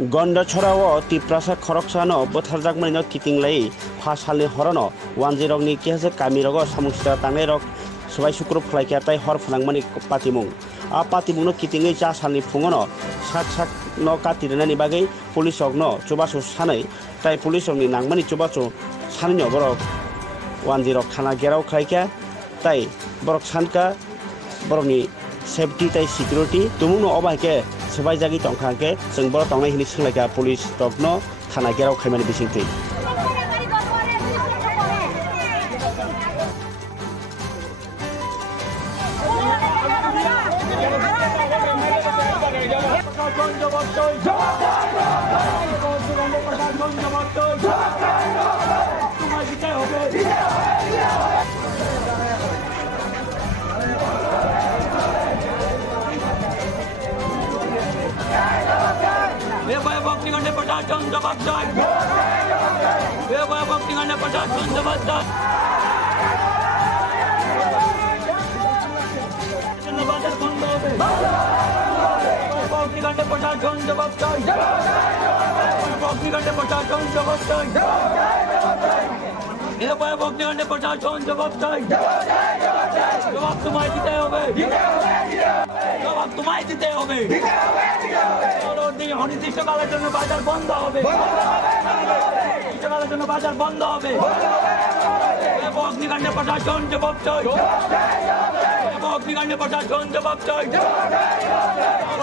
गन्डछराव तिप्रासा खरकसानो बोथारजाकमैनो कितिंलाई फासालनि हरनो 10 नि केहासे कामिरगो सामुसिता तांनाय रक सबाय सुक्रुप खलायखाताय हर फनांमानि पातिमुं आ पातिमुंनो कितिंयै जासालनि फुङनो sak no katirnani bagai police ogno chubasu sanai tai police ogni nangmani chubasu sanni borok 10 khana gerau khlaikya tai borok sanka borokni safety tai security tumuno obahke सबाय जागी तंखांके जों बर तंनाय हिनि सोंलायगा पुलिस तकनो थाना गेराव खायमानि बिसिंथि Buktikannya percatuan jawab saya. Buktikannya percatuan jawab saya. Buktikannya percatuan jawab saya. Buktikannya percatuan jawab saya. Buktikannya percatuan jawab saya. Jawab तुम्हारी दिते होगे. जवाब तुम्हारी दिते होगे. অনির্দিষ্টকালের জন্য বাজার বন্ধ হবে অনির্দিষ্টকালের জন্য বাজার বন্ধ হবে অগ্নিকাণ্ডে প্রশাসন জবাব চাই অগ্নিকাণ্ডে প্রশাসন জবাব চাই